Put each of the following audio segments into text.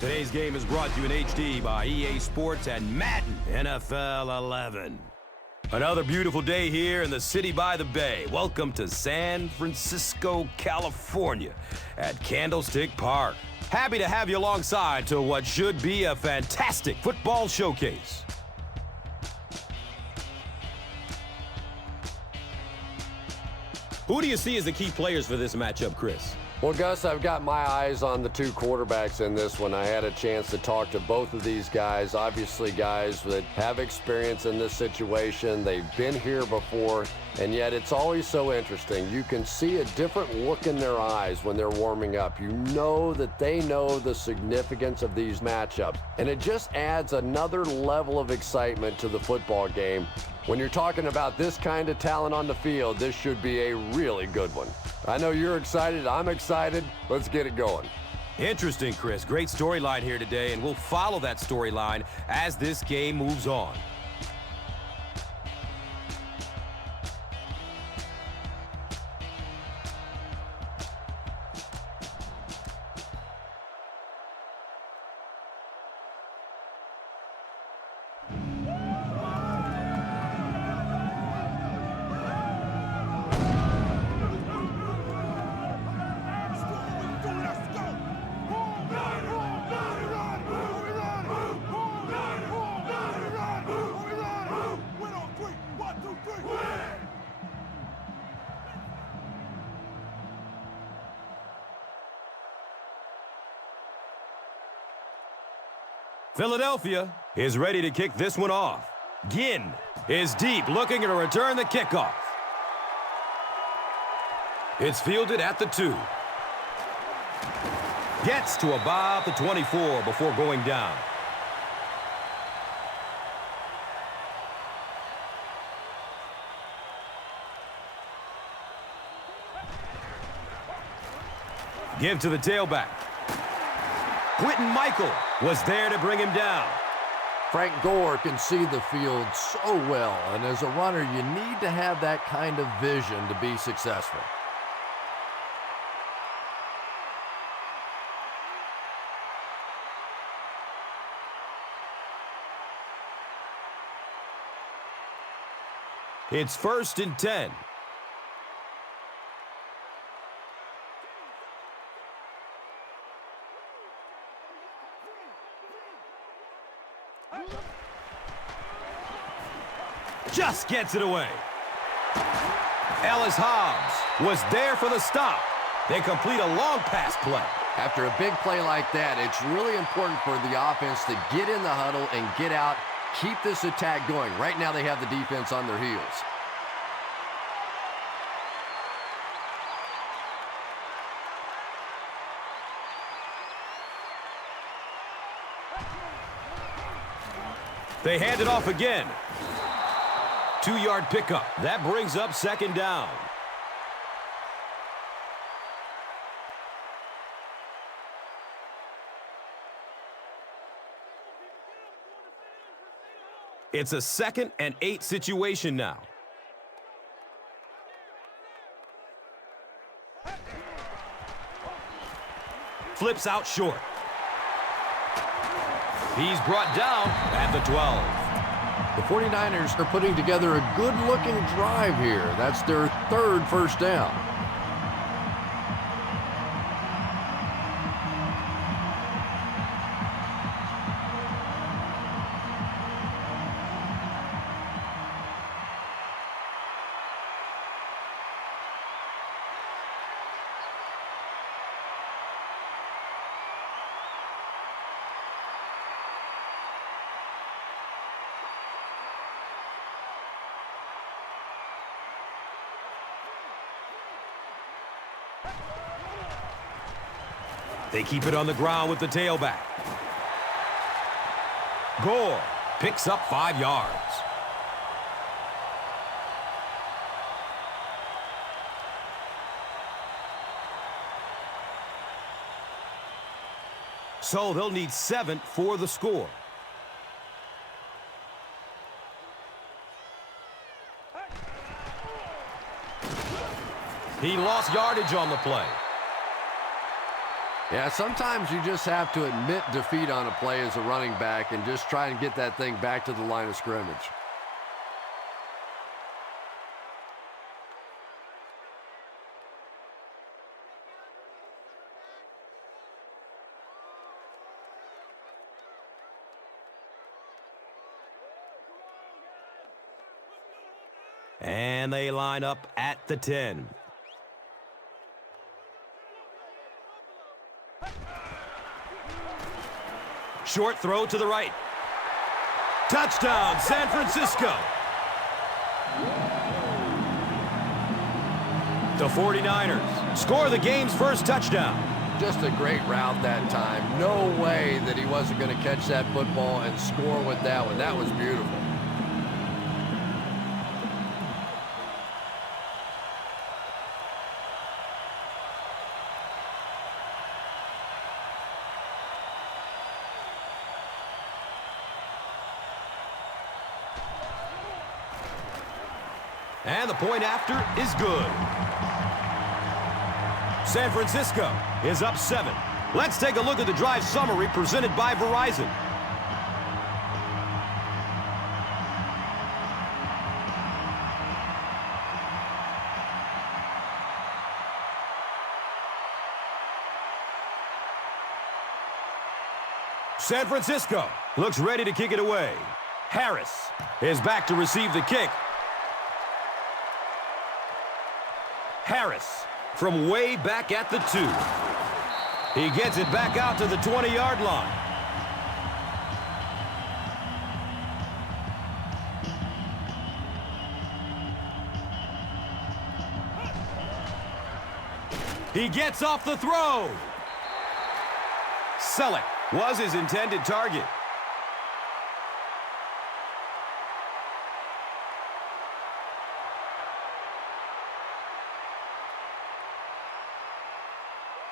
Today's game is brought to you in HD by EA Sports and Madden NFL 11. Another beautiful day here in the city by the bay. Welcome to San Francisco, California at Candlestick Park. Happy to have you alongside to what should be a fantastic football showcase. Who do you see as the key players for this matchup, Chris? Well, Gus, I've got my eyes on the two quarterbacks in this one. I had a chance to talk to both of these guys, obviously guys that have experience in this situation. They've been here before, and yet it's always so interesting. You can see a different look in their eyes when they're warming up. You know that they know the significance of these matchups, and it just adds another level of excitement to the football game. When you're talking about this kind of talent on the field, this should be a really good one. I know you're excited. I'm excited. Let's get it going. Interesting, Chris. Great storyline here today, and we'll follow that storyline as this game moves on. Philadelphia is ready to kick this one off. Ginn is deep, looking to return the kickoff. It's fielded at the 2. Gets to about the 24 before going down. Give to the tailback. Quentin Michael was there to bring him down. Frank Gore can see the field so well, and as a runner, you need to have that kind of vision to be successful. It's 1st and 10. Just gets it away. Ellis Hobbs was there for the stop. They complete a long pass play. After a big play like that, it's really important for the offense to get in the huddle and get out, keep this attack going. Right now they have the defense on their heels. They hand it off again. 2-yard pickup. That brings up 2nd down. It's a 2nd and 8 situation now. Flips out short. He's brought down at the 12. The 49ers are putting together a good-looking drive here. That's their 3rd first down. They keep it on the ground with the tailback. Gore picks up 5 yards. So they'll need 7 for the score. He lost yardage on the play. Yeah, sometimes you just have to admit defeat on a play as a running back and just try and get that thing back to the line of scrimmage. And they line up at the 10. Short throw to the right. Touchdown, San Francisco. The 49ers score the game's first touchdown. Just a great route that time. No way that he wasn't going to catch that football and score with that one. That was beautiful. And the point after is good. San Francisco is up 7. Let's take a look at the drive summary presented by Verizon. San Francisco looks ready to kick it away. Harris is back to receive the kick. Harris from way back at the 2. He gets it back out to the 20-yard line. He gets off the throw. Selleck was his intended target.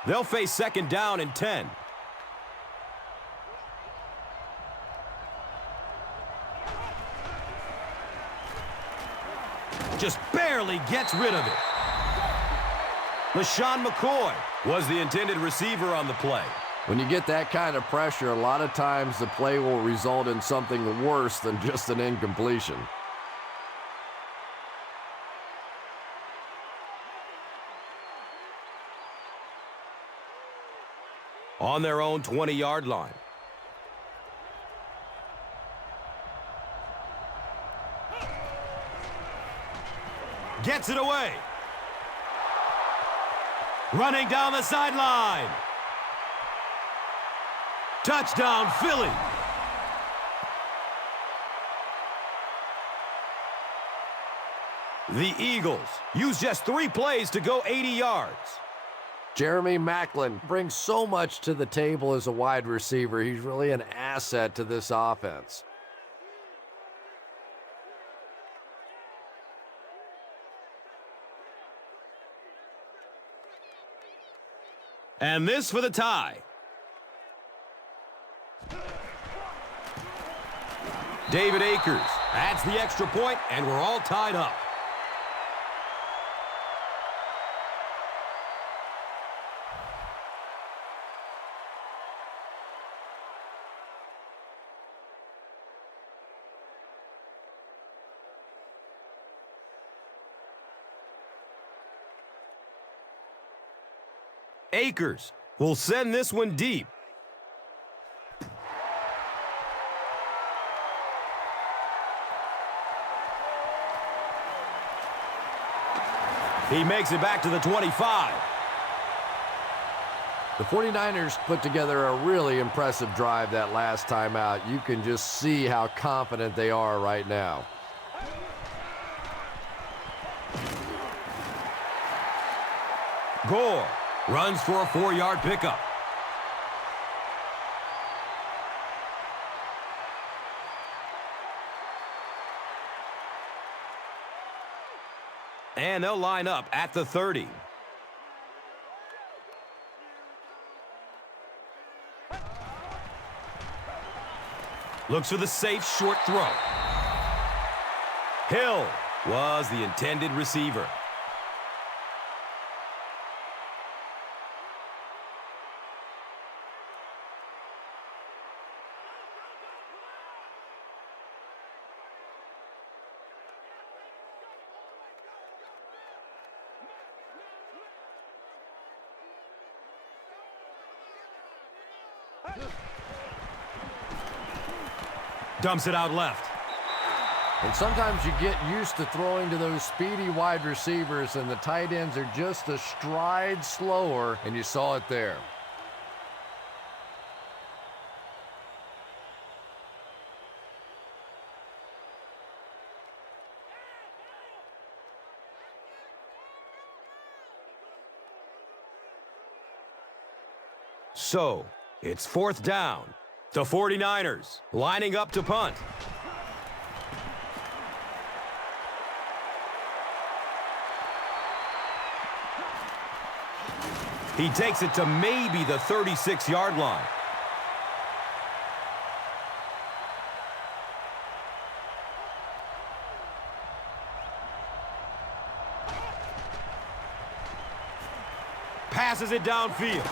They'll face second down and 10. Just barely gets rid of it. LaShawn McCoy was the intended receiver on the play. When you get that kind of pressure, a lot of times the play will result in something worse than just an incompletion. On their own 20-yard line. Gets it away. Running down the sideline. Touchdown, Philly. The Eagles use just 3 plays to go 80 yards. Jeremy Maclin brings so much to the table as a wide receiver. He's really an asset to this offense. And this for the tie. David Akers adds the extra point, and we're all tied up. Akers will send this one deep. He makes it back to the 25. The 49ers put together a really impressive drive that last time out. You can just see how confident they are right now. Gore runs for a 4-yard pickup. And they'll line up at the 30. Looks for the safe short throw. Hill was the intended receiver. Dumps it out left. And sometimes you get used to throwing to those speedy wide receivers, and the tight ends are just a stride slower, and you saw it there. So, it's 4th down. The 49ers lining up to punt. He takes it to maybe the 36-yard line. Passes it downfield.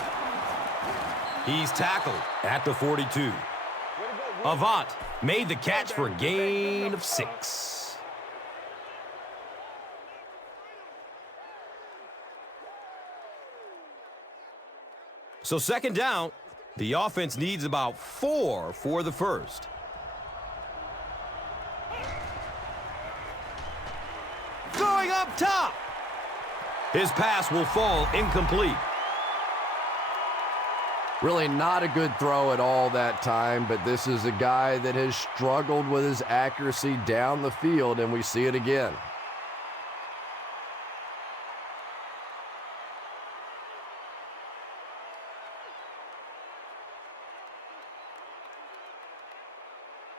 He's tackled at the 42. Avant made the catch for a gain of 6. So 2nd down, the offense needs about 4 for the first. Going up top. His pass will fall incomplete. Really not a good throw at all that time, but this is a guy that has struggled with his accuracy down the field, and we see it again.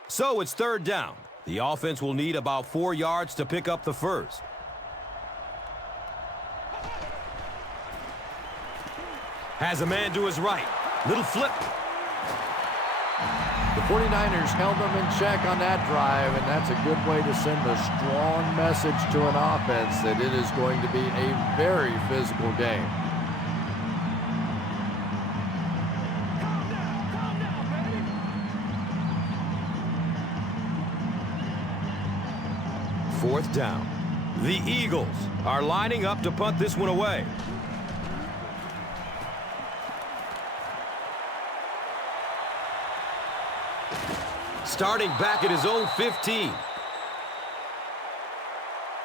So it's 3rd down. The offense will need about 4 yards to pick up the first. Has a man to his right. Little flip. The 49ers held them in check on that drive, and that's a good way to send a strong message to an offense that it is going to be a very physical game. Fourth down. The Eagles are lining up to punt this one away. Starting back at his own 15.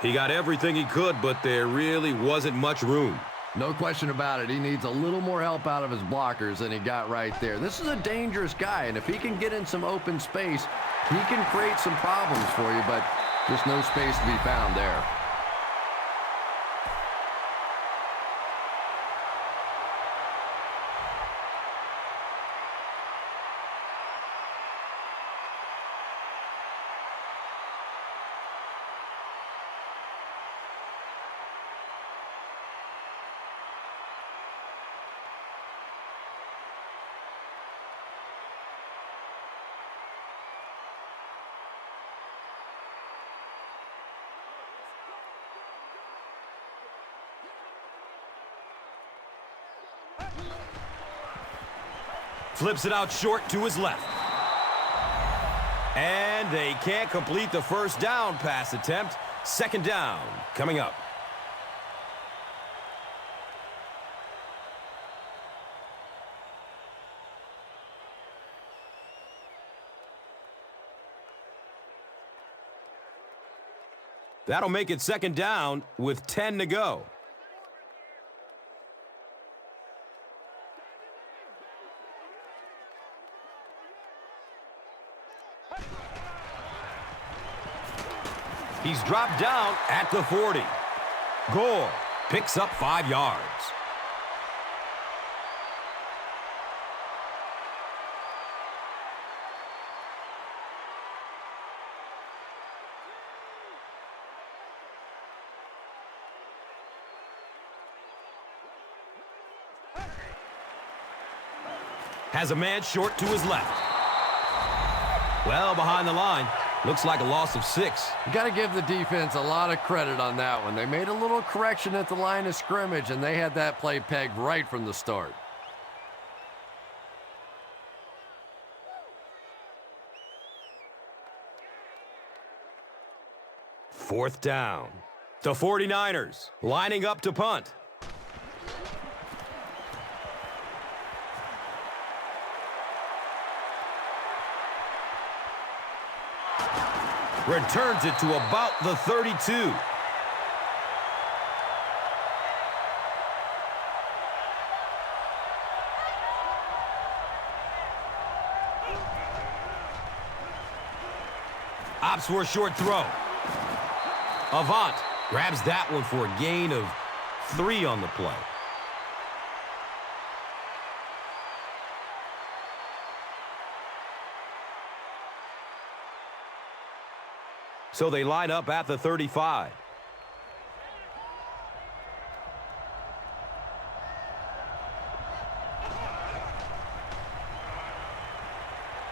He got everything he could, but there really wasn't much room. No question about it. He needs a little more help out of his blockers than he got right there. This is a dangerous guy, and if he can get in some open space, he can create some problems for you, but just no space to be found there. Flips it out short to his left. And they can't complete the first down pass attempt. 2nd down coming up. That'll make it 2nd down with 10 to go. He's dropped down at the 40. Gore picks up 5 yards. Has a man short to his left. Well behind the line. Looks like a loss of 6. You got to give the defense a lot of credit on that one. They made a little correction at the line of scrimmage, and they had that play pegged right from the start. Fourth down. The 49ers lining up to punt. returns it to about the 32. Opts for a short throw. Avant grabs that one for a gain of 3 on the play. So they line up at the 35.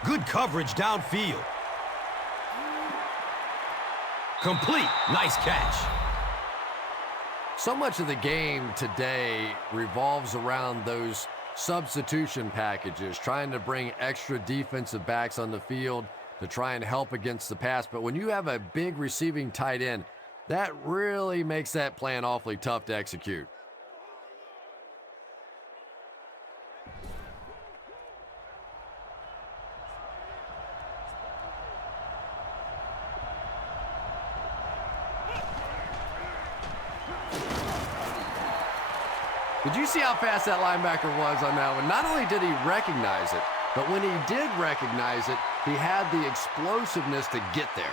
Good coverage downfield. Complete. Nice catch. So much of the game today revolves around those substitution packages, trying to bring extra defensive backs on the field to try and help against the pass. But when you have a big receiving tight end, that really makes that plan awfully tough to execute. Did you see how fast that linebacker was on that one? Not only did he recognize it, but when he did recognize it, he had the explosiveness to get there.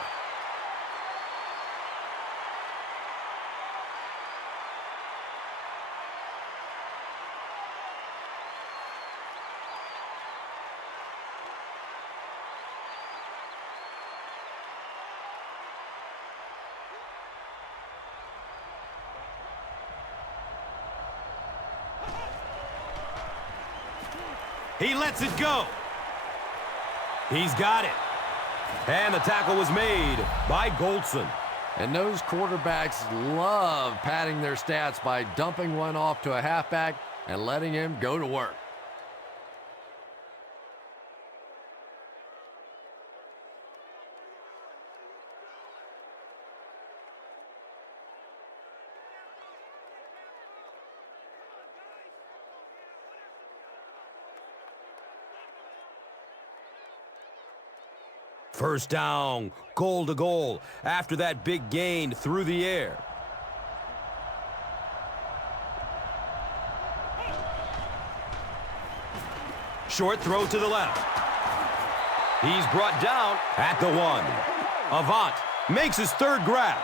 He lets it go. He's got it. And the tackle was made by Goldson. And those quarterbacks love padding their stats by dumping one off to a halfback and letting him go to work. First down, goal to goal, after that big gain through the air. Short throw to the left. He's brought down at the 1. Avant makes his third grab.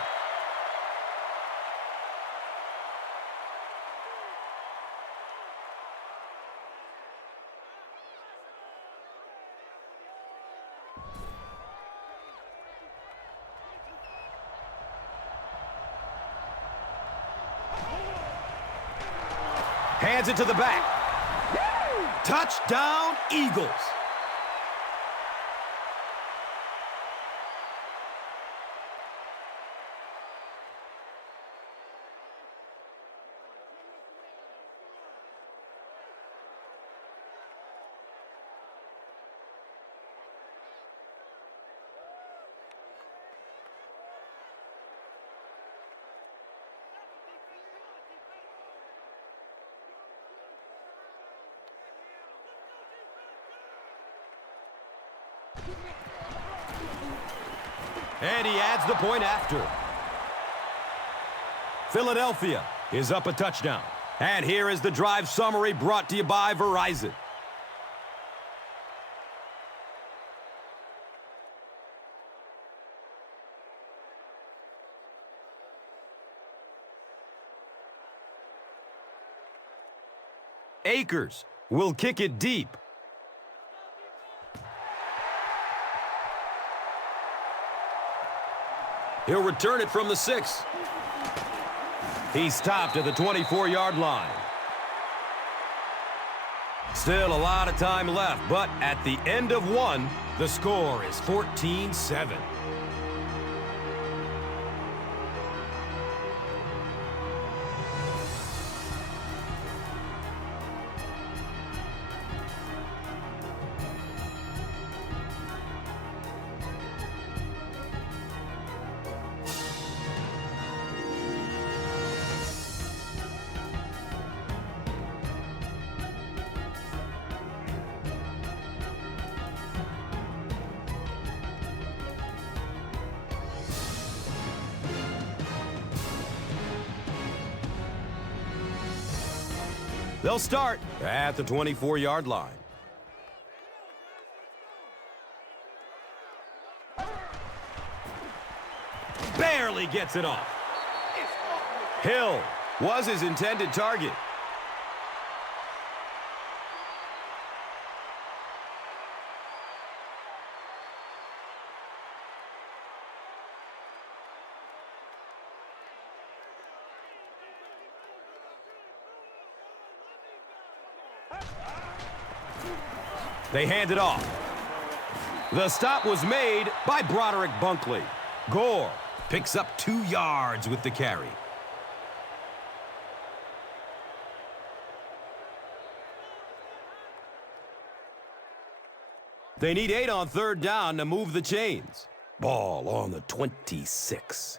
Hands it to the back. Touchdown, Eagles. And he adds the point after. Philadelphia is up a touchdown. And here is the drive summary brought to you by Verizon. Akers will kick it deep. He'll return it from the 6. He's stopped at the 24-yard line. Still a lot of time left, but at the end of 1, the score is 14-7. They'll start at the 24-yard line. Barely gets it off. Hill was his intended target. They hand it off. The stop was made by Broderick Bunkley. Gore picks up 2 yards with the carry. They need 8 on 3rd down to move the chains. Ball on the 26.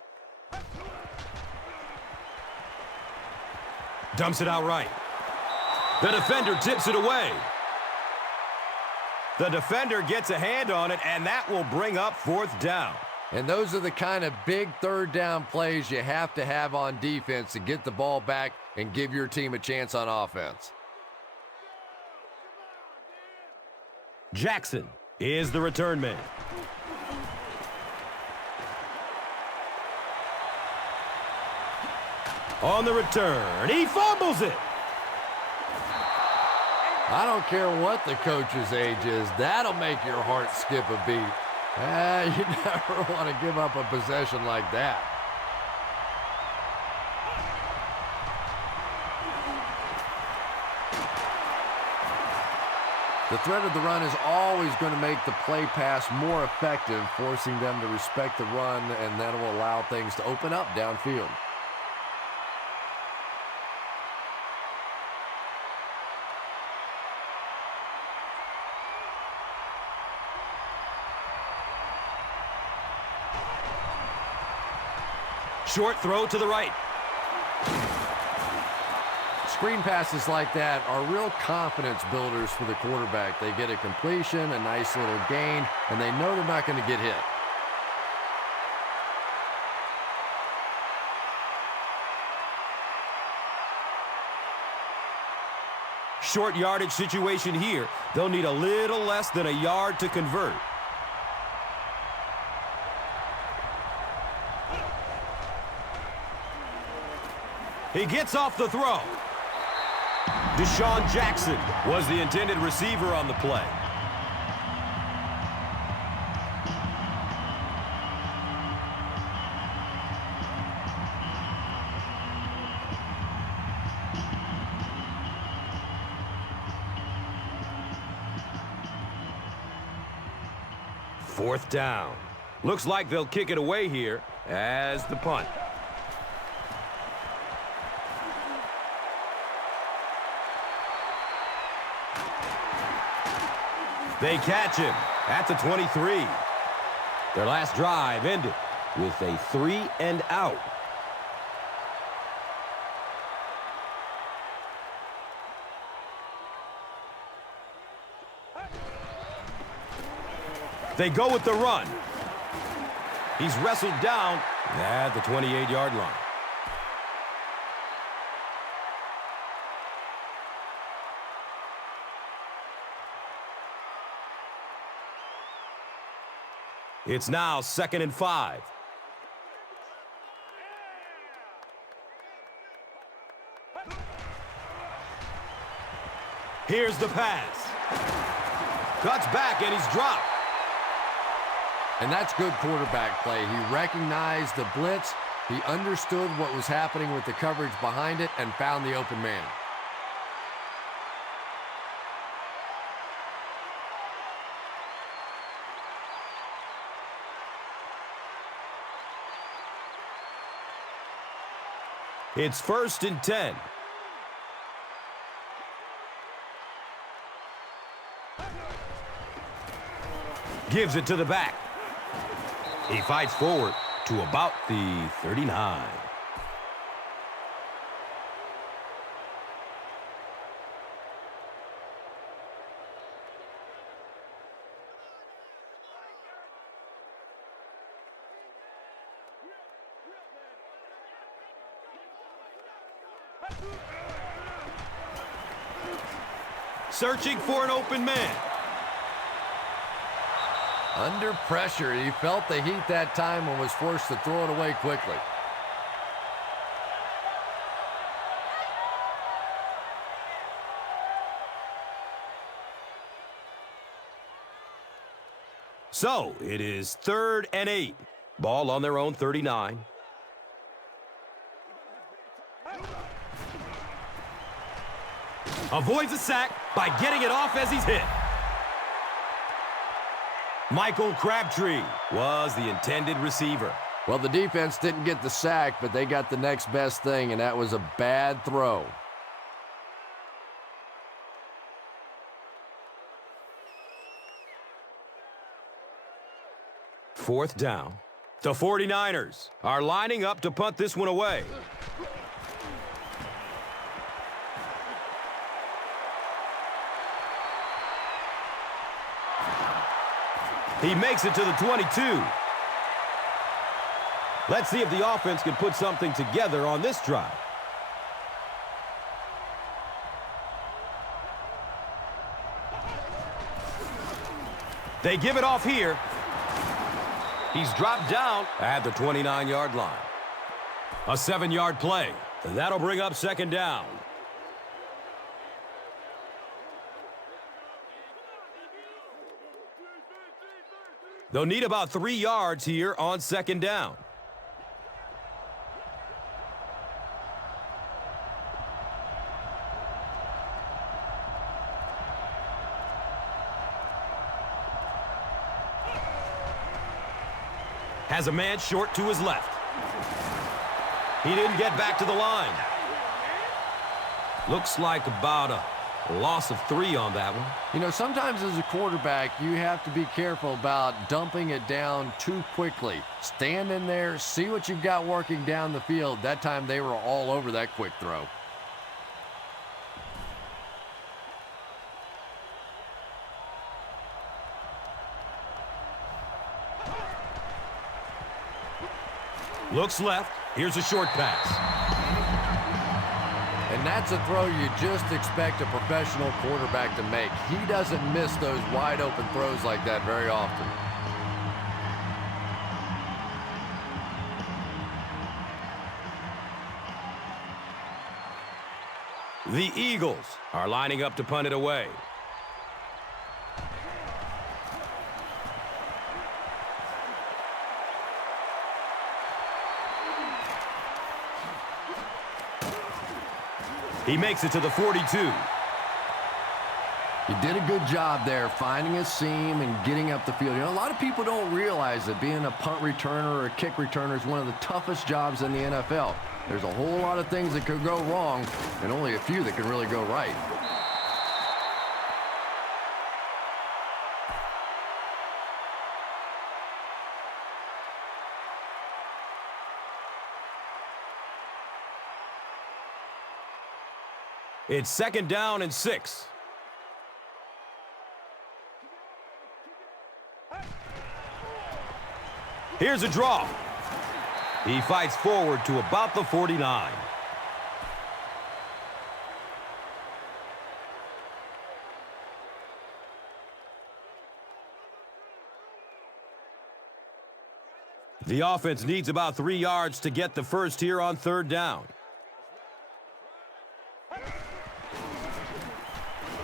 Dumps it out right. The defender tips it away. The defender gets a hand on it, and that will bring up 4th down. And those are the kind of big 3rd down plays you have to have on defense to get the ball back and give your team a chance on offense. Jackson is the return man. On the return, he fumbles it. I don't care what the coach's age is. That'll make your heart skip a beat. You never want to give up a possession like that. The threat of the run is always going to make the play pass more effective, forcing them to respect the run, and that will allow things to open up downfield. Short throw to the right. Screen passes like that are real confidence builders for the quarterback. They get a completion, a nice little gain, and they know they're not going to get hit. Short yardage situation here. They'll need a little less than a yard to convert. He gets off the throw. Deshaun Jackson was the intended receiver on the play. Fourth down. Looks like they'll kick it away here as the punt. They catch him at the 23. Their last drive ended with a 3 and out. They go with the run. He's wrestled down at the 28-yard line. It's now 2nd and 5. Here's the pass. Cuts back and he's dropped. And that's good quarterback play. He recognized the blitz. He understood what was happening with the coverage behind it and found the open man. It's 1st and 10. Gives it to the back. He fights forward to about the 39. searching for an open man. Under pressure, he felt the heat that time and was forced to throw it away quickly. So, it is 3rd and 8. Ball on their own 39. Avoids a sack by getting it off as he's hit. Michael Crabtree was the intended receiver. Well, the defense didn't get the sack, but they got the next best thing, and that was a bad throw. Fourth down. The 49ers are lining up to punt this one away. He makes it to the 22. Let's see if the offense can put something together on this drive. They give it off here. He's dropped down at the 29-yard line. A 7-yard play. That'll bring up 2nd down. They'll need about 3 yards here on 2nd down. Has a man short to his left. He didn't get back to the line. Looks like about a loss of 3 on that one. You know, sometimes as a quarterback, you have to be careful about dumping it down too quickly. Stand in there, see what you've got working down the field. That time they were all over that quick throw. Looks left. Here's a short pass. And that's a throw you just expect a professional quarterback to make. He doesn't miss those wide open throws like that very often. The Eagles are lining up to punt it away. He makes it to the 42. He did a good job there finding a seam and getting up the field. You know, a lot of people don't realize that being a punt returner or a kick returner is one of the toughest jobs in the NFL. There's a whole lot of things that could go wrong and only a few that can really go right. It's 2nd down and 6. Here's a draw. He fights forward to about the 49. The offense needs about 3 yards to get the first here on 3rd down.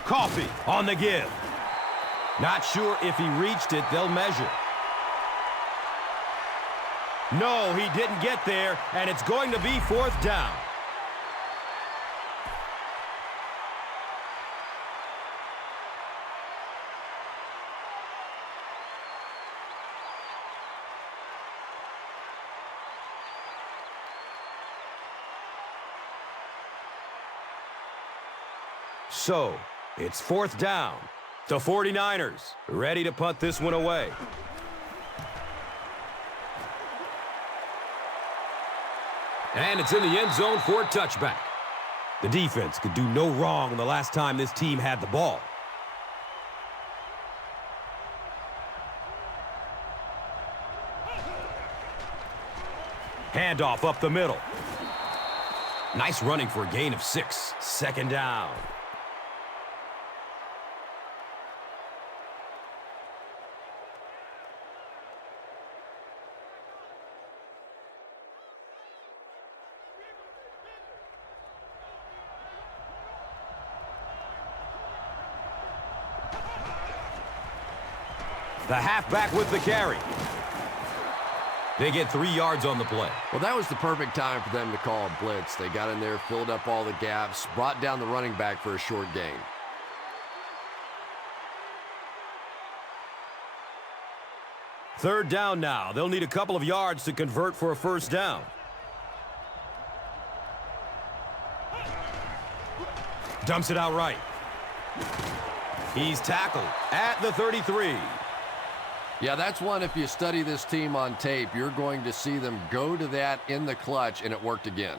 Coffee on the give. Not sure if he reached it. They'll measure. No, he didn't get there, and it's going to be 4th down. So, it's 4th down. The 49ers ready to punt this one away. And it's in the end zone for a touchback. The defense could do no wrong the last time this team had the ball. Handoff up the middle. Nice running for a gain of 6. 2nd down. The halfback with the carry. They get 3 yards on the play. Well, that was the perfect time for them to call a blitz. They got in there, filled up all the gaps, brought down the running back for a short gain. Third down now. They'll need a couple of yards to convert for a first down. Dumps it out right. He's tackled at the 33. Yeah, that's one, if you study this team on tape, you're going to see them go to that in the clutch, and it worked again.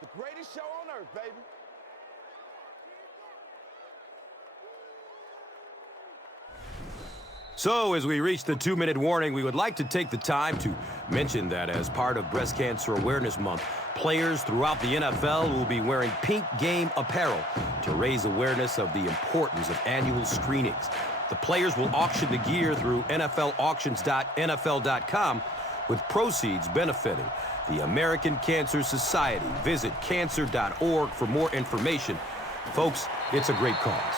The greatest show on earth, baby. So, as we reach the 2-minute warning, we would like to take the time to mention that as part of Breast Cancer Awareness Month, players throughout the NFL will be wearing pink game apparel to raise awareness of the importance of annual screenings. The players will auction the gear through NFLauctions.nfl.com, with proceeds benefiting the American Cancer Society. Visit cancer.org for more information. Folks, it's a great cause.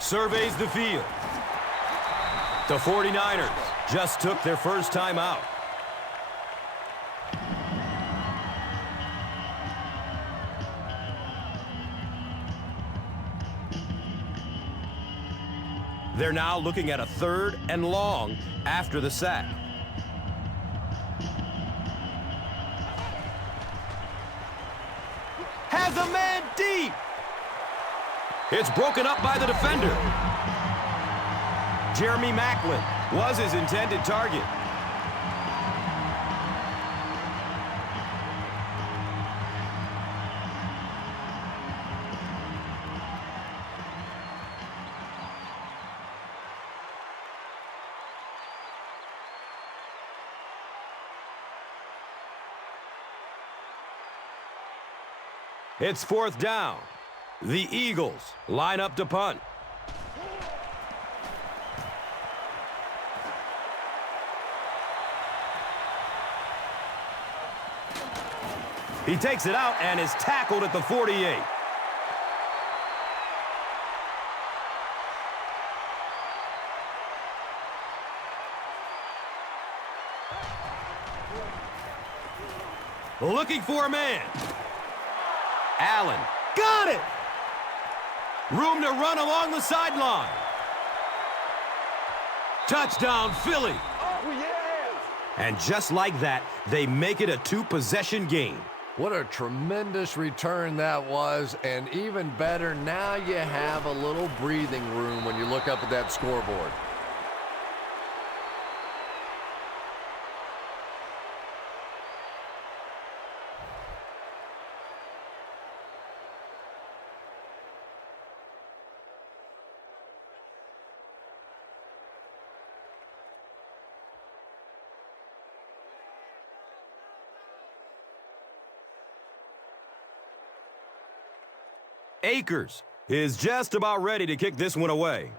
Surveys the field. The 49ers just took their first time out. They're now looking at a 3rd and long after the sack. Has a man deep. It's broken up by the defender. Jeremy Maclin was his intended target. It's 4th down. The Eagles line up to punt. He takes it out and is tackled at the 48. Looking for a man. Allen got it. Room to run along the sideline. Touchdown, Philly. Oh, yeah. And just like that, they make it a 2-possession game. What a tremendous return that was, and even better, now you have a little breathing room when you look up at that scoreboard. Akers is just about ready to kick this one away.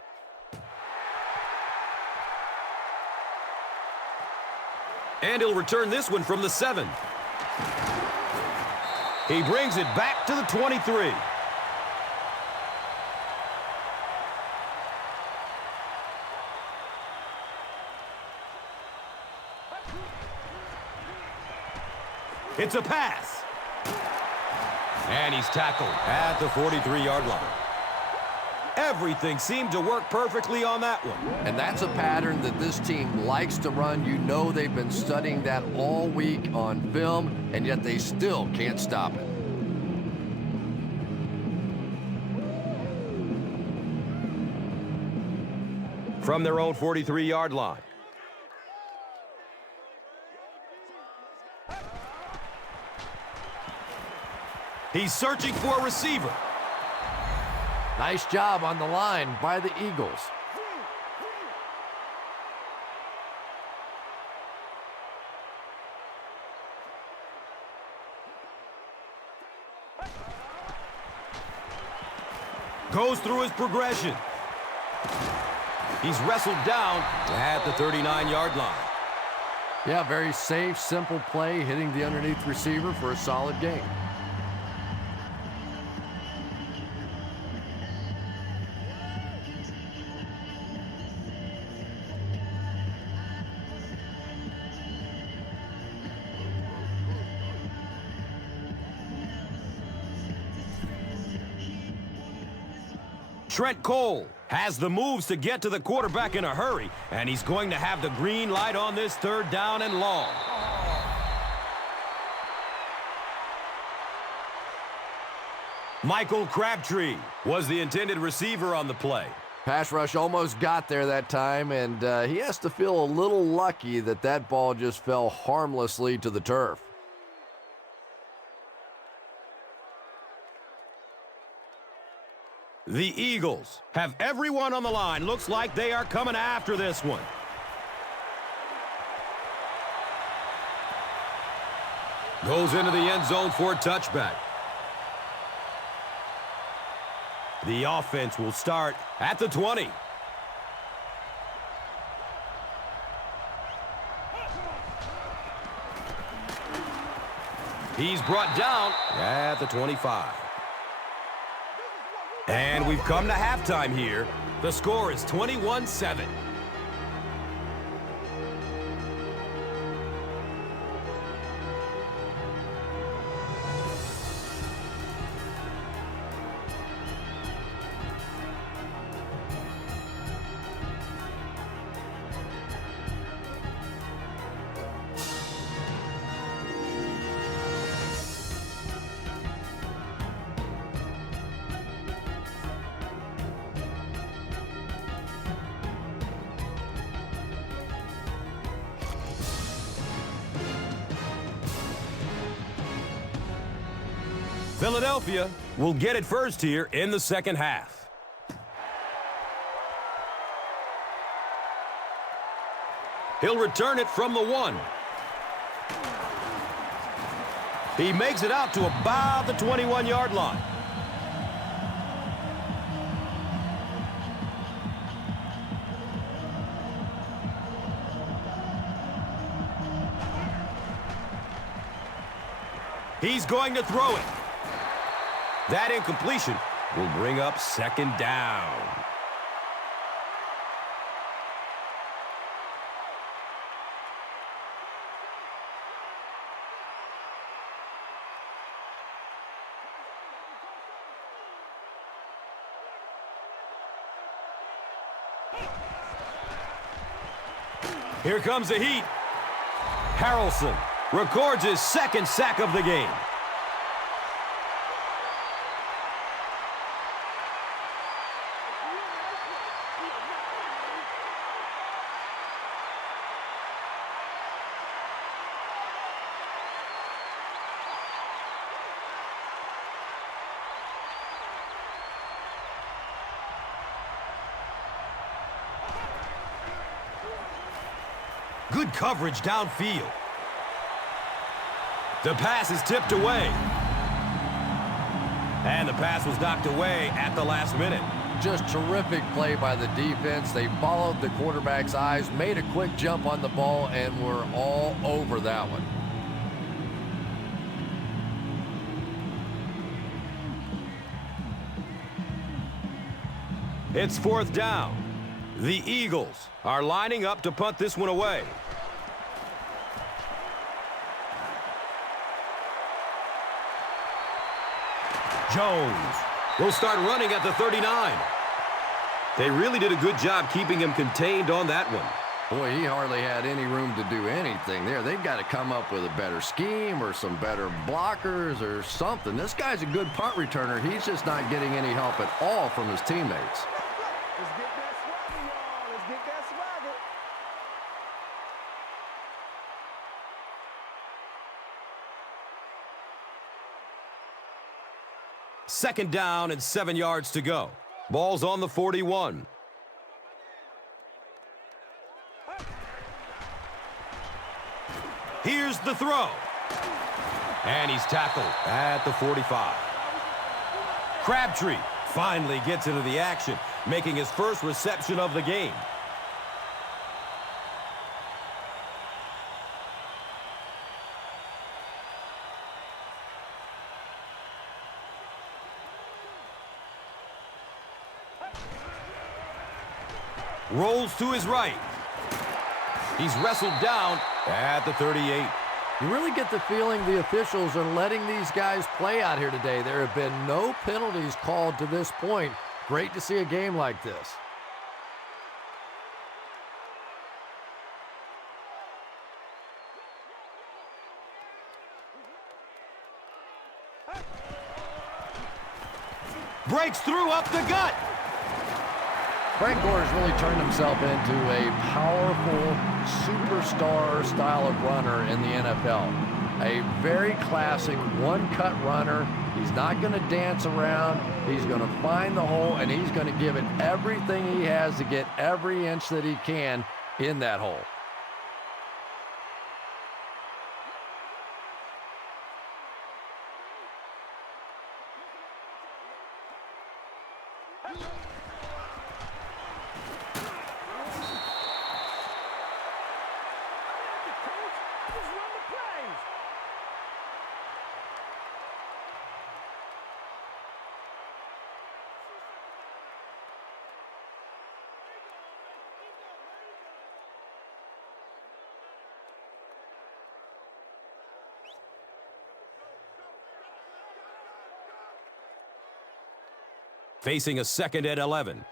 And he'll return this one from the 7. He brings it back to the 23. It's a pass. And he's tackled at the 43-yard line. Everything seemed to work perfectly on that one. And that's a pattern that this team likes to run. You know they've been studying that all week on film, and yet they still can't stop it. from their own 43-yard line. He's searching for a receiver. Nice job on the line by the Eagles. Goes through his progression. He's wrestled down at the 39-yard line. Yeah, very safe, simple play, hitting the underneath receiver for a solid gain. Trent Cole has the moves to get to the quarterback in a hurry, and he's going to have the green light on this third down and long. Michael Crabtree was the intended receiver on the play. Pass rush almost got there that time, and he has to feel a little lucky that that ball just fell harmlessly to the turf. The Eagles have everyone on the line. Looks like they are coming after this one. Goes into the end zone for a touchback. The offense will start at the 20. He's brought down at the 25. And we've come to halftime here. The score is 21-7. Philadelphia will get it first here in the second half. He'll return it from the 1. He makes it out to about the 21-yard line. He's going to throw it. That incompletion will bring up second down. Here comes the heat. Harrelson records his second sack of the game. Good coverage downfield. The pass is tipped away. And the pass was knocked away at the last minute. Just terrific play by the defense. They followed the quarterback's eyes, made a quick jump on the ball, and were all over that one. It's fourth down. The Eagles are lining up to punt this one away. Jones will start running at the 39. They really did a good job keeping him contained on that one. Boy, he hardly had any room to do anything there. They've got to come up with a better scheme or some better blockers or something. This guy's a good punt returner. He's just not getting any help at all from his teammates. Let's get that sweaty, y'all. Let's get 2nd down and 7 yards to go. Ball's on the 41. Here's the throw. And he's tackled at the 45. Crabtree finally gets into the action, making his first reception of the game. Rolls to his right. He's wrestled down at the 38. You really get the feeling the officials are letting these guys play out here today. There have been no penalties called to this point. Great to see a game like this. Breaks through up the gut. Frank Gore has really turned himself into a powerful superstar style of runner in the NFL. A very classic one-cut runner. He's not going to dance around. He's going to find the hole, and he's going to give it everything he has to get every inch that he can in that hole. Facing a 2nd and 11.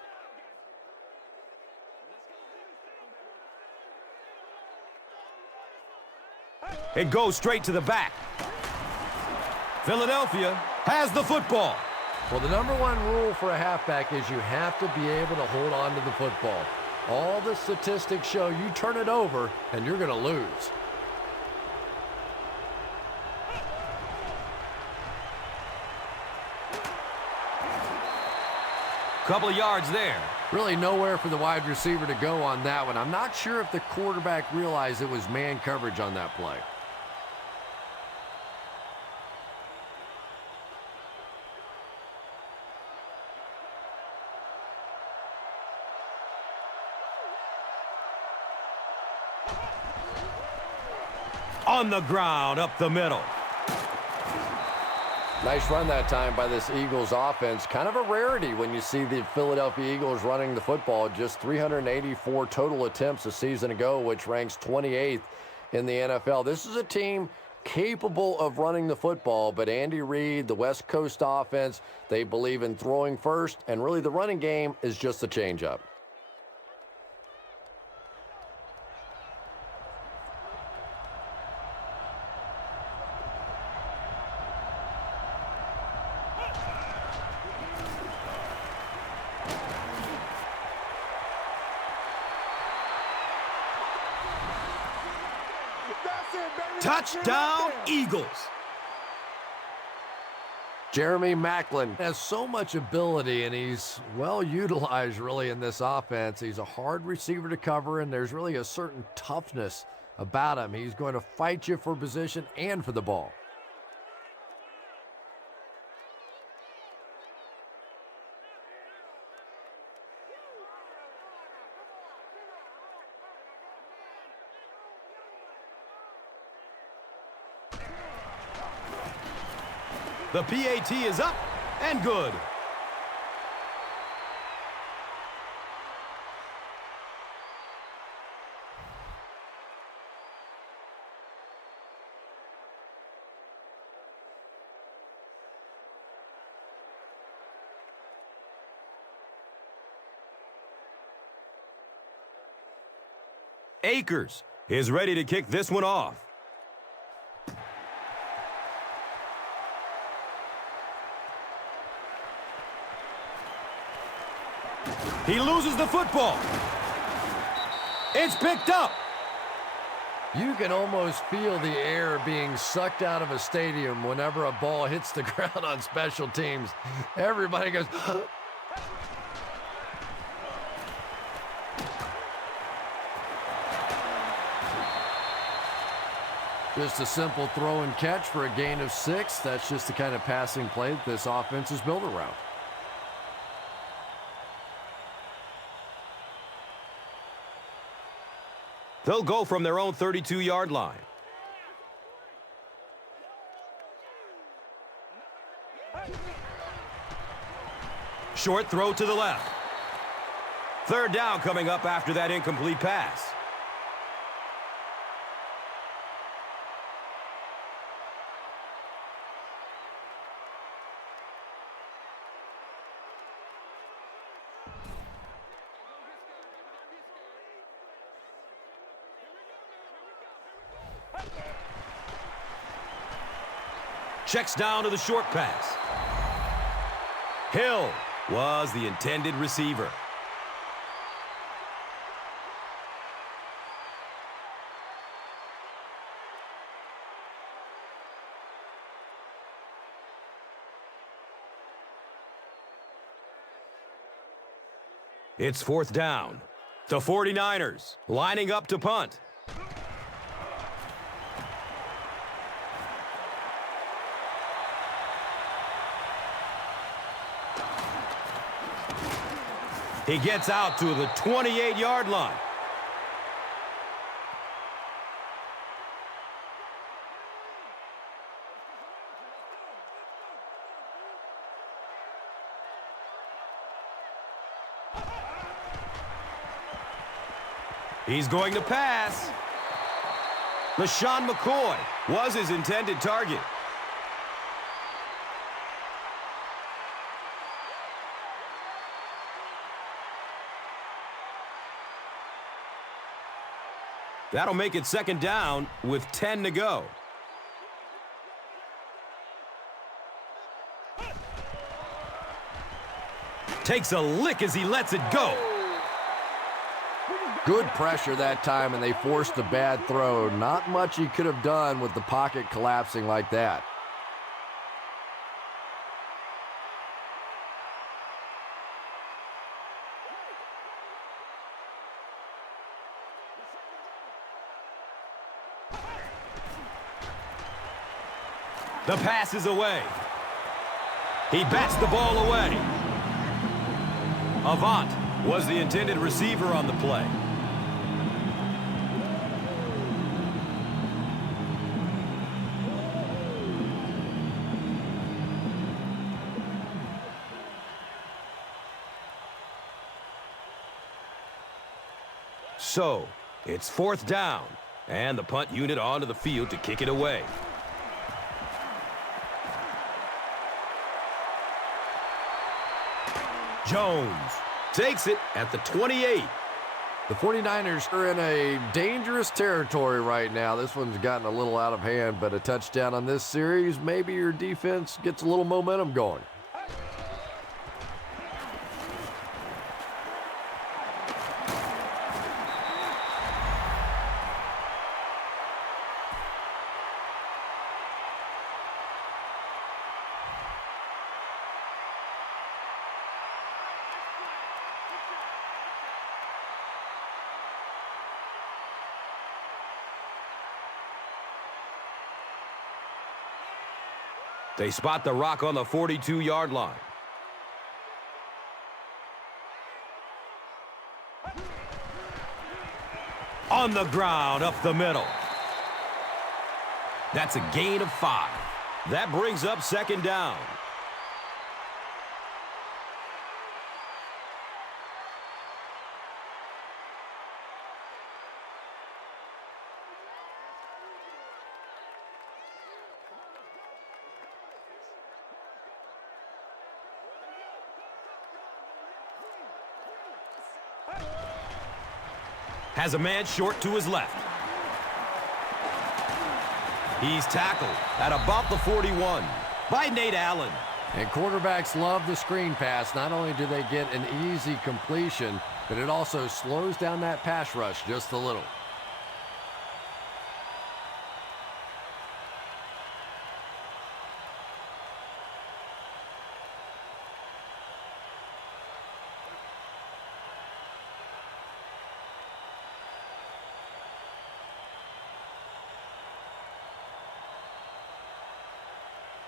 It goes straight to the back. Philadelphia has the football. Well, the number one rule for a halfback is you have to be able to hold on to the football. All the statistics show you turn it over and you're going to lose. Couple of yards there. Really nowhere for the wide receiver to go on that one. I'm not sure if the quarterback realized it was man coverage on that play. On the ground, up the middle. Nice run that time by this Eagles offense. Kind of a rarity when you see the Philadelphia Eagles running the football. Just 384 total attempts a season ago, which ranks 28th in the NFL. This is a team capable of running the football, but Andy Reid, the West Coast offense, they believe in throwing first, and really the running game is just a changeup. Touchdown, Eagles. Jeremy Maclin has so much ability, and he's well utilized really in this offense. He's a hard receiver to cover, and there's really a certain toughness about him. He's going to fight you for position and for the ball. The PAT is up and good. Akers is ready to kick this one off. He loses the football. It's picked up. You can almost feel the air being sucked out of a stadium whenever a ball hits the ground on special teams. Everybody goes, just a simple throw and catch for a gain of 6. That's just the kind of passing play that this offense is built around. They'll go from their own 32-yard line. Short throw to the left. Third down coming up after that incomplete pass. Checks down to the short pass. Hill was the intended receiver. It's fourth down. The 49ers lining up to punt. He gets out to the 28-yard line. He's going to pass. LaShawn McCoy was his intended target. That'll make it second down with 10 to go. Takes a lick as he lets it go. Good pressure that time, and they forced a bad throw. Not much he could have done with the pocket collapsing like that. The pass is away. He bats the ball away. Avant was the intended receiver on the play. So, it's fourth down, and the punt unit onto the field to kick it away. Jones takes it at the 28. The 49ers are in a dangerous territory right now. This one's gotten a little out of hand, but a touchdown on this series, maybe your defense gets a little momentum going. They spot the rock on the 42-yard line. On the ground, up the middle. That's a gain of 5. That brings up second down. Has a man short to his left. He's tackled at about the 41 by Nate Allen. And quarterbacks love the screen pass. Not only do they get an easy completion, but it also slows down that pass rush just a little.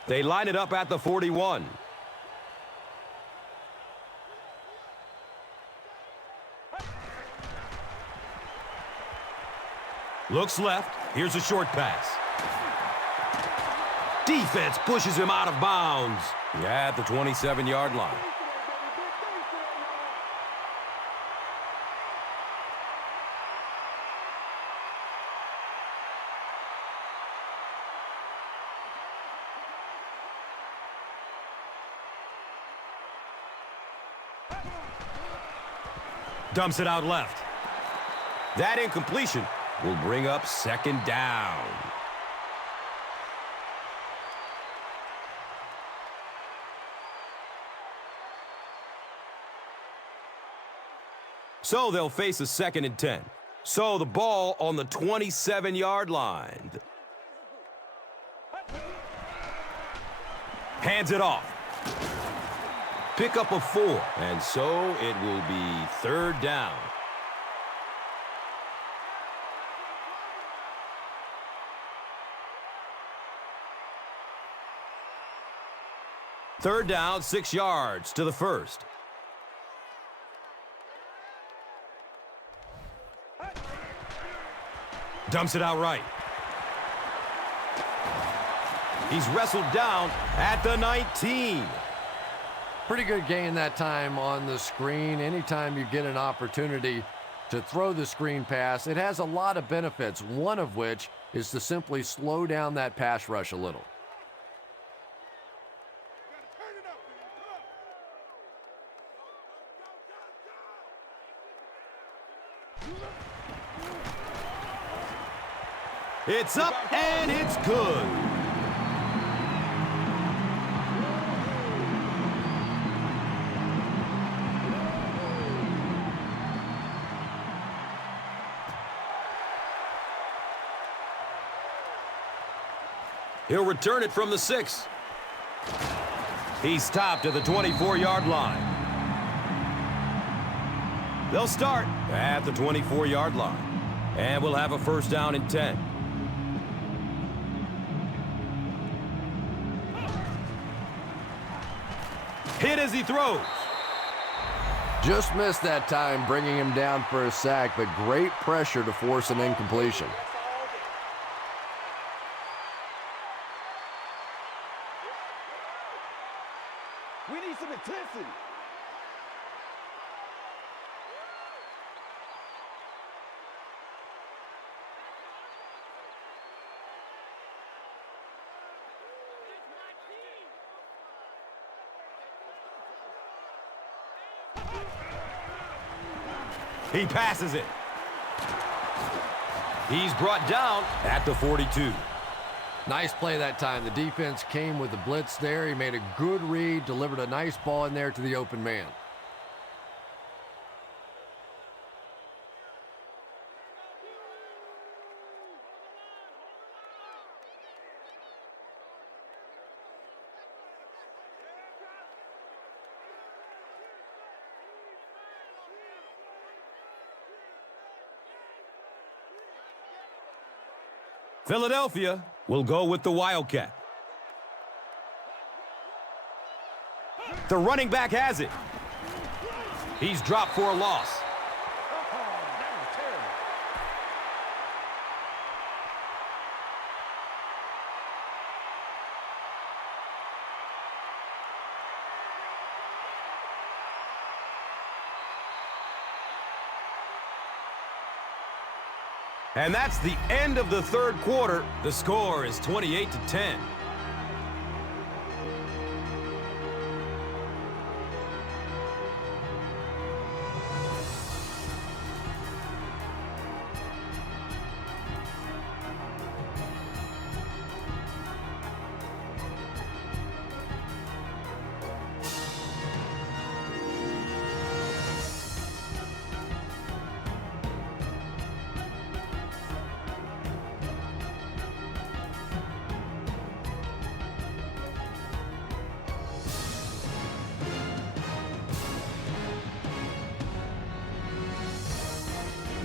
They line it up at the 41. Looks left. Here's a short pass. Defense pushes him out of bounds. Yeah, at the 27-yard line. Dumps it out left. That incompletion will bring up second down. So they'll face a 2nd and 10. So the ball on the 27-yard line. Hands it off. Pick up a 4, and so it will be 3rd down. Third down, 6 yards to the 1st. Dumps it out right. He's wrestled down at the 19. Pretty good gain that time on the screen. Anytime you get an opportunity to throw the screen pass, it has a lot of benefits, one of which is to simply slow down that pass rush a little. It's up and it's good. He'll return it from the 6. He's stopped at the 24-yard line. They'll start at the 24-yard line. And we'll have a 1st down and 10. Hit as he throws. Just missed that time, bringing him down for a sack, but great pressure to force an incompletion. We need some intensity. He passes it. He's brought down at the 42. Nice play that time. The defense came with the blitz there. He made a good read, delivered a nice ball in there to the open man. Philadelphia will go with the Wildcat. The running back has it. He's dropped for a loss. And that's the end of the 3rd quarter. The score is 28-10.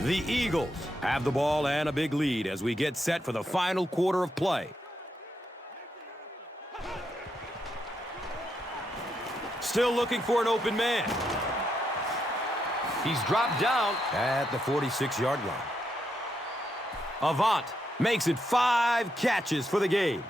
The Eagles have the ball and a big lead as we get set for the final quarter of play. Still looking for an open man. He's dropped down at the 46-yard line. Avant makes it 5 catches for the game.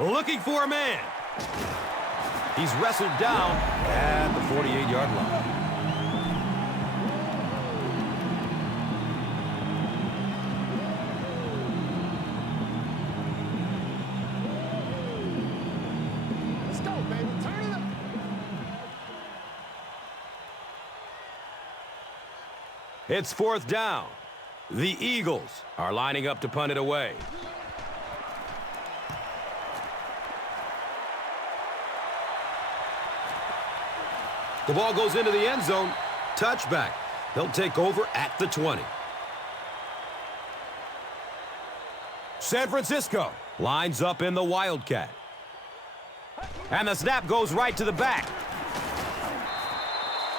Looking for a man. He's wrestled down at the 48-yard line. Let's go, baby. Turn it up. It's 4th down. The Eagles are lining up to punt it away. The ball goes into the end zone. Touchback. They'll take over at the 20. San Francisco lines up in the Wildcat. And the snap goes right to the back.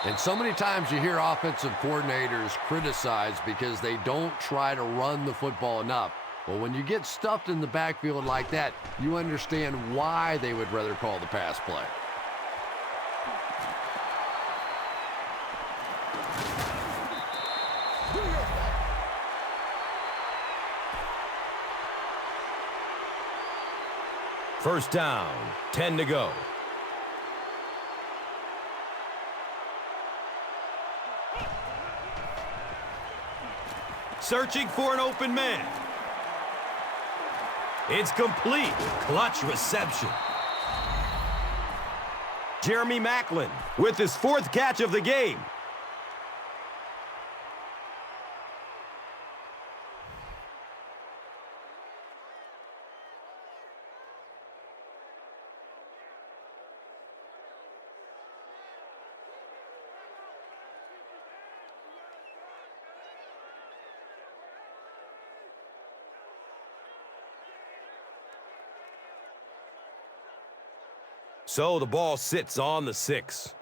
And so many times you hear offensive coordinators criticized because they don't try to run the football enough. Well, when you get stuffed in the backfield like that, you understand why they would rather call the pass play. First down, 10 to go. Searching for an open man. It's complete. Clutch reception. Jeremy Maclin with his 4th catch of the game. So the ball sits on the 6.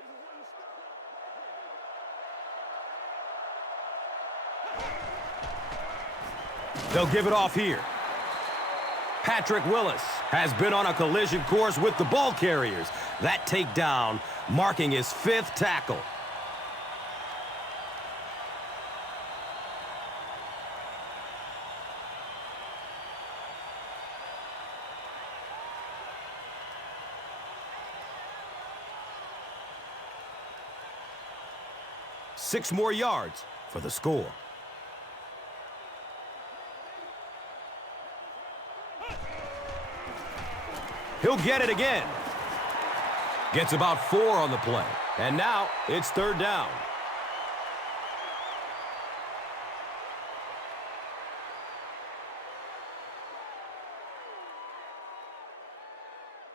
They'll give it off here. Patrick Willis has been on a collision course with the ball carriers. That takedown marking his 5th tackle. Six more yards for the score. He'll get it again. Gets about 4 on the play. And now it's 3rd down.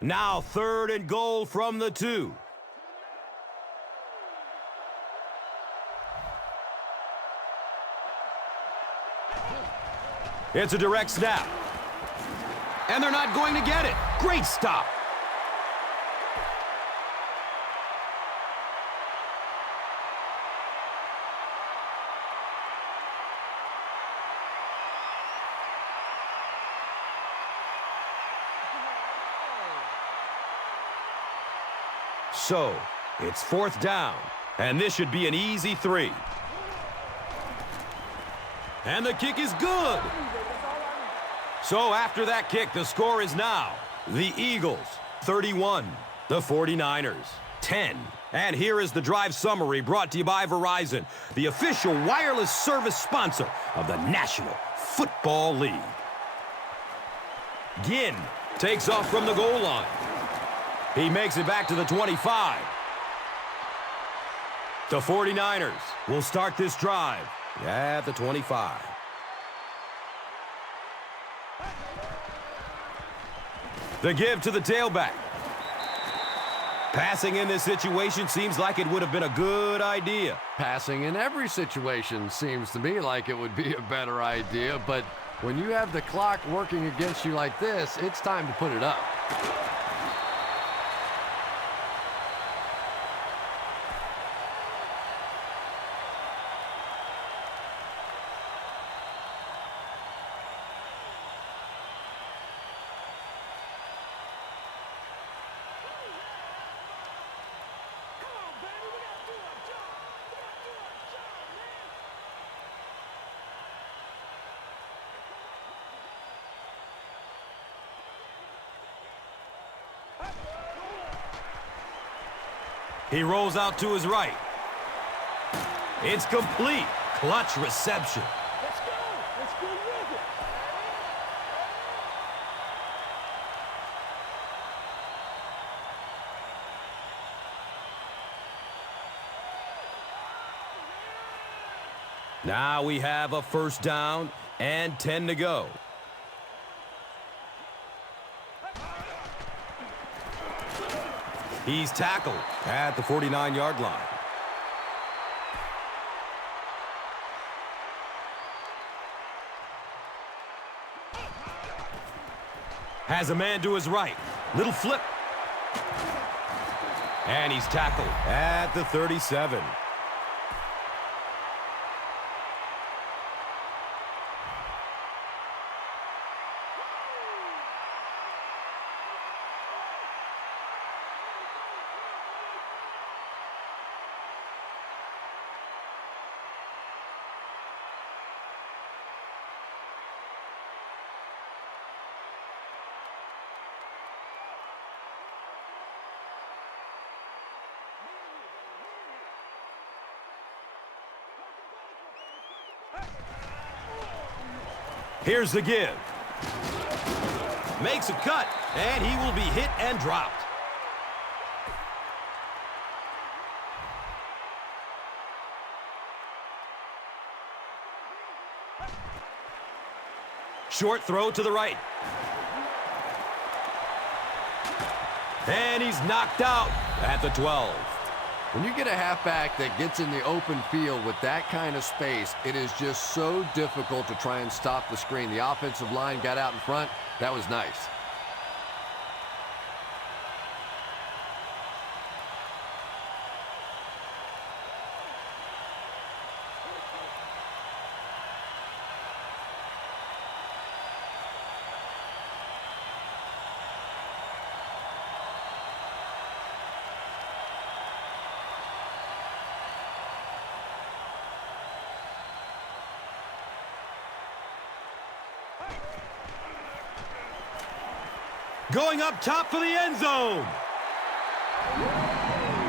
Now 3rd and goal from the 2. It's a direct snap. And they're not going to get it. Great stop. So, it's 4th down, and this should be an easy 3. And the kick is good. So after that kick, the score is now the Eagles 31, the 49ers 10. And here is the drive summary brought to you by Verizon, the official wireless service sponsor of the National Football League. Ginn takes off from the goal line. He makes it back to the 25. The 49ers will start this drive at the 25. The give to the tailback. Passing in this situation seems like it would have been a good idea. Passing in every situation seems to me like it would be a better idea, but when you have the clock working against you like this, it's time to put it up. He rolls out to his right. It's complete. Clutch reception. Let's go. Let's go with it. Now we have a first down and 10 to go. He's tackled at the 49-yard line. Has a man to his right. Little flip. And he's tackled at the 37. Here's the give. Makes a cut, and he will be hit and dropped. Short throw to the right. And he's knocked out at the 12. When you get a halfback that gets in the open field with that kind of space, it is just so difficult to try and stop the screen. The offensive line got out in front. That was nice. Going up top for the end zone.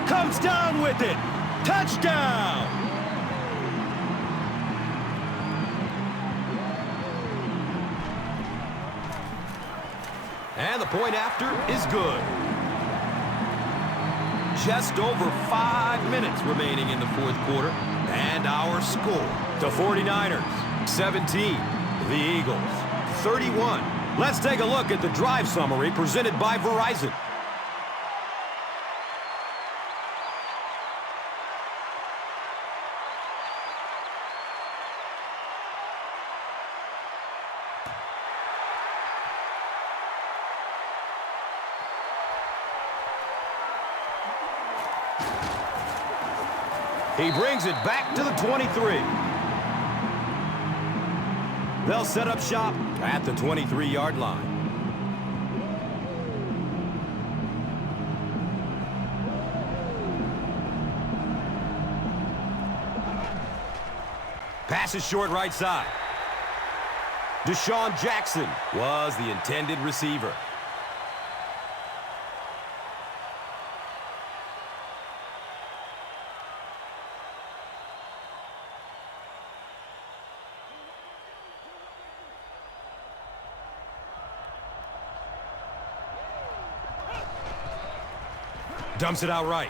Comes down with it. Touchdown. And the point after is good. Just over 5 minutes remaining in the fourth quarter. And our score, the 49ers, 17. The Eagles, 31. Let's take a look at the drive summary presented by Verizon. He brings it back to the 23. They'll set up shop at the 23-yard line. Pass is short right side. Deshaun Jackson was the intended receiver. Dumps it out right.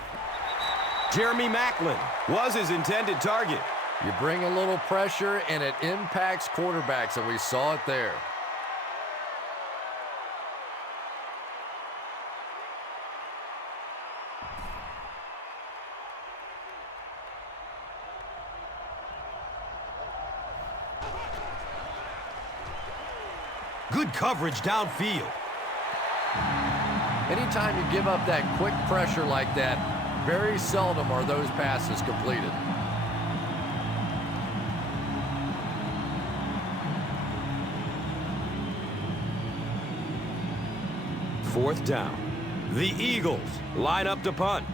Jeremy Maclin was his intended target. You bring a little pressure, and it impacts quarterbacks, and we saw it there. Good coverage downfield. Anytime you give up that quick pressure like that, very seldom are those passes completed. Fourth down. The Eagles line up to punt.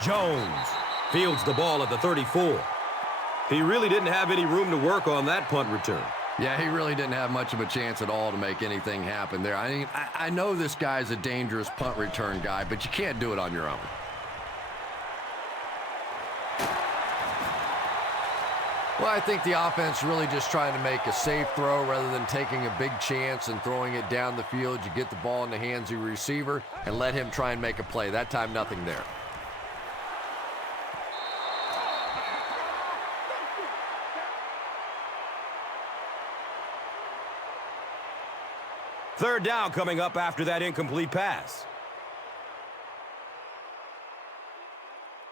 Jones fields the ball at the 34. He really didn't have any room to work on that punt return. Yeah, he really didn't have much of a chance at all to make anything happen there. I mean, I know this guy's a dangerous punt return guy, but you can't do it on your own. Well, I think the offense really just trying to make a safe throw rather than taking a big chance and throwing it down the field. You get the ball in the hands of your receiver and let him try and make a play. That time, nothing there. Third down coming up after that incomplete pass.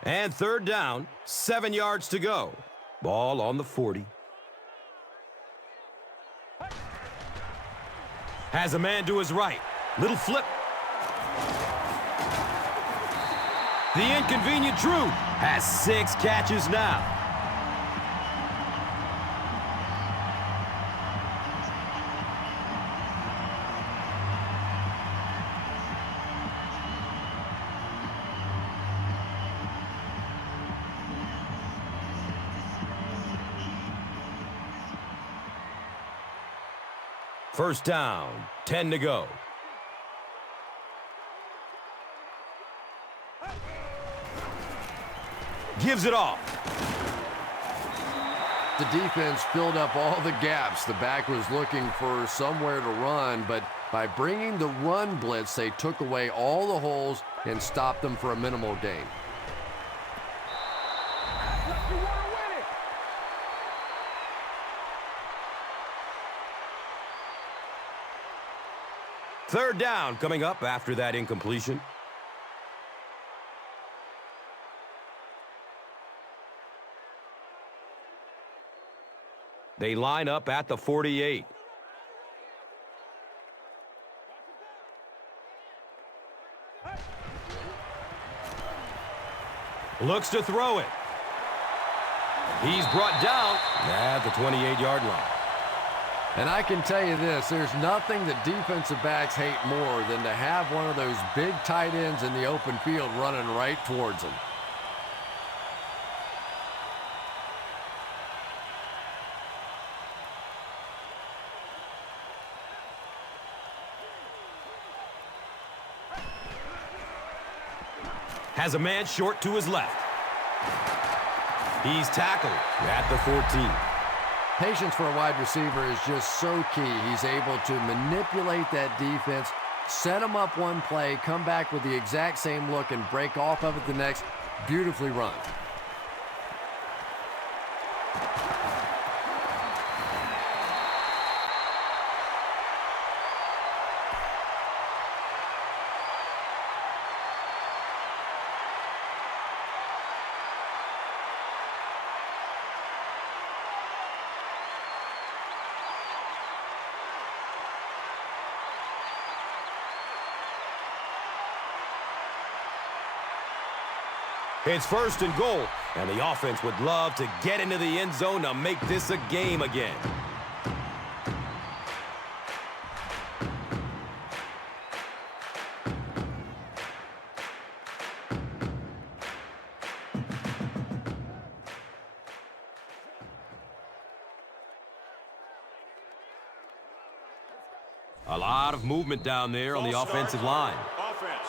And third down, 7 yards to go. Ball on the 40. Has a man to his right. Little flip. The inconvenient Drew has 6 catches now. First down, 10 to go. Gives it off. The defense filled up all the gaps. The back was looking for somewhere to run, but by bringing the run blitz, they took away all the holes and stopped them for a minimal gain. Third down coming up after that incompletion. They line up at the 48. Looks to throw it. He's brought down at the 28-yard line. And I can tell you this, there's nothing that defensive backs hate more than to have one of those big tight ends in the open field running right towards them. Has a man short to his left. He's tackled at the 14. Patience for a wide receiver is just so key. He's able to manipulate that defense, set them up one play, come back with the exact same look, and break off of it the next. Beautifully run. It's first and goal, and the offense would love to get into the end zone to make this a game again. A lot of movement down there on the offensive line. Offense.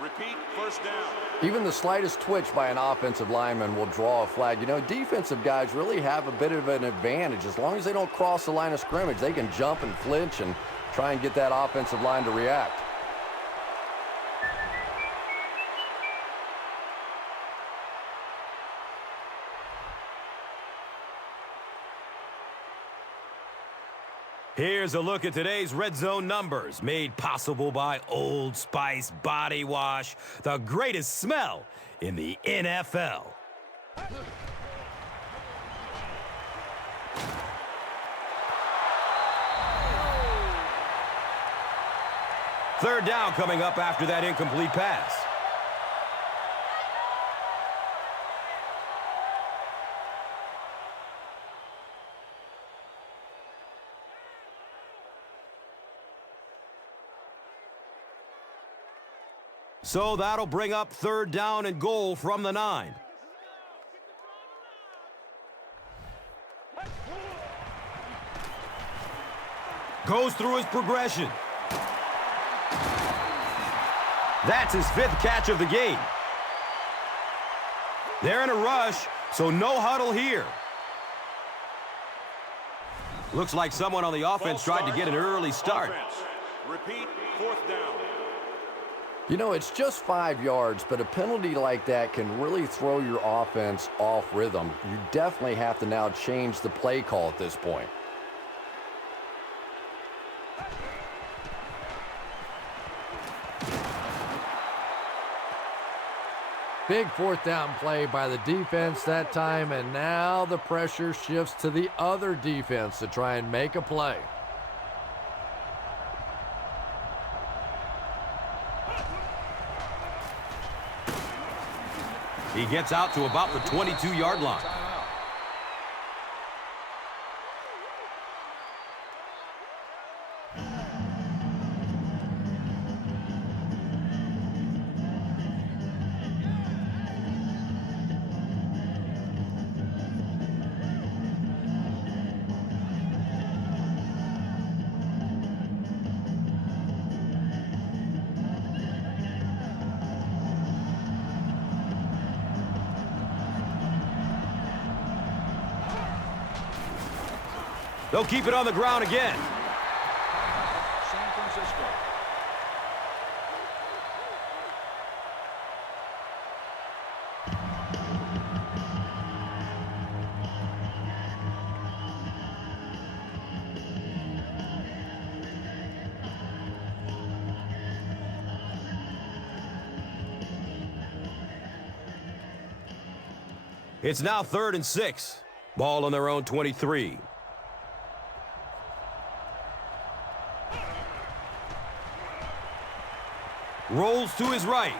Repeat, first down. Even the slightest twitch by an offensive lineman will draw a flag. You know, defensive guys really have a bit of an advantage. As long as they don't cross the line of scrimmage, they can jump and flinch and try and get that offensive line to react. Here's a look at today's Red Zone numbers, made possible by Old Spice Body Wash, the greatest smell in the NFL. Third down coming up after that incomplete pass. So that'll bring up third down and goal from the 9. Goes through his progression. That's his 5th catch of the game. They're in a rush, so no huddle here. Looks like someone on the offense tried to get an early start. Offense. Repeat, 4th down. You know, it's just 5 yards, but a penalty like that can really throw your offense off rhythm. You definitely have to now change the play call at this point. Big 4th down play by the defense that time, and now the pressure shifts to the other defense to try and make a play. He gets out to about the 22-yard line. They'll keep it on the ground again. San Francisco. It's now 3rd and 6. Ball on their own 23. Rolls to his right.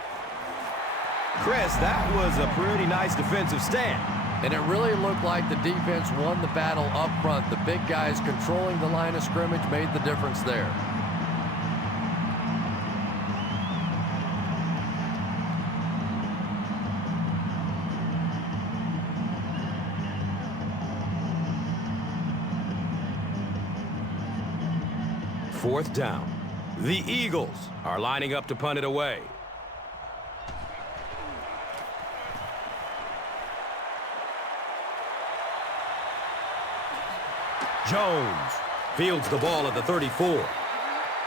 Chris, that was a pretty nice defensive stand. And it really looked like the defense won the battle up front. The big guys controlling the line of scrimmage made the difference there. Fourth down. The Eagles are lining up to punt it away. Jones fields the ball at the 34.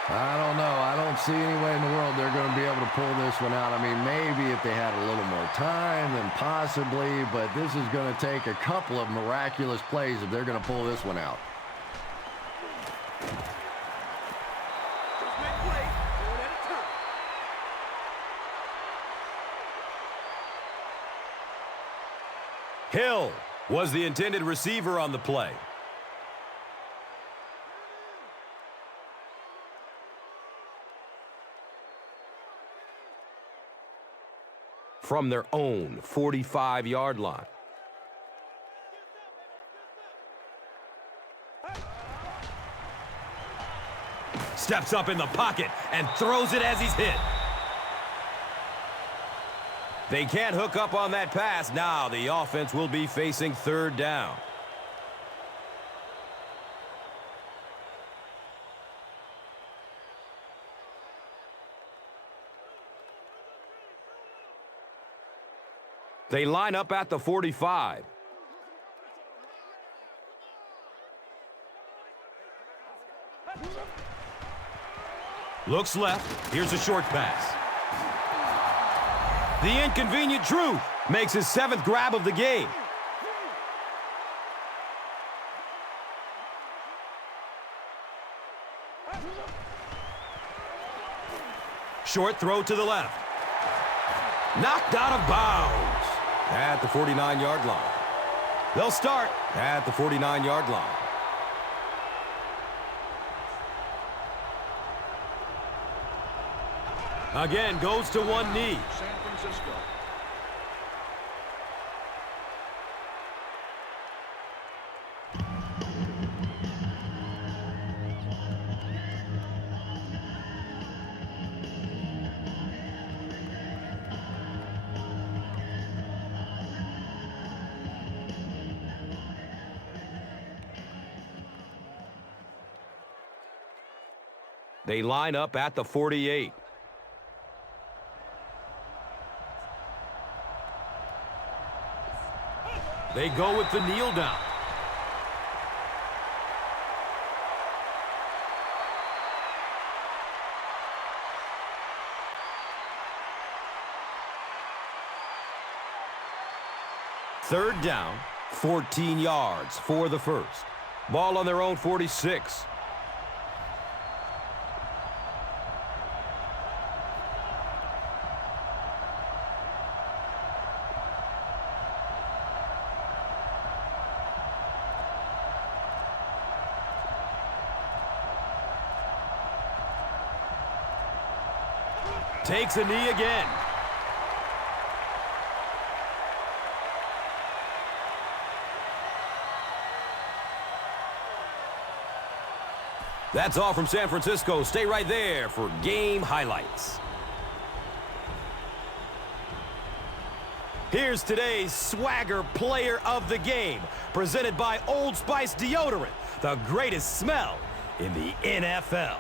I don't know. I don't see any way in the world they're going to be able to pull this one out. I mean, maybe if they had a little more time, then possibly, but this is going to take a couple of miraculous plays if they're going to pull this one out. Hill was the intended receiver on the play. From their own 45-yard line. Steps up in the pocket and throws it as he's hit. They can't hook up on that pass. Now the offense will be facing 3rd down. They line up at the 45. Looks left. Here's a short pass. The inconvenient truth makes his 7th grab of the game. Short throw to the left. Knocked out of bounds at the 49-yard line. They'll start at the 49-yard line. Again, goes to one knee. San Francisco. They line up at the 48. They go with the kneel down. Third down, 14 yards for the first. Ball on their own 46. Takes a knee again. That's all from San Francisco. Stay right there for game highlights. Here's today's Swagger Player of the Game, presented by Old Spice Deodorant, the greatest smell in the NFL.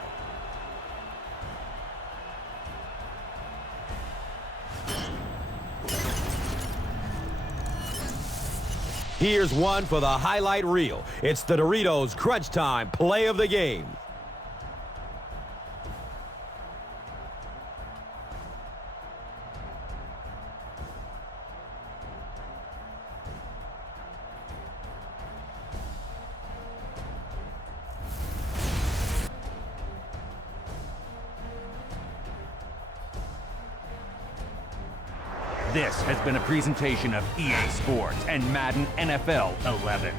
Here's one for the highlight reel. It's the Doritos Crunch Time Play of the Game. This has been a presentation of EA Sports and Madden NFL 11.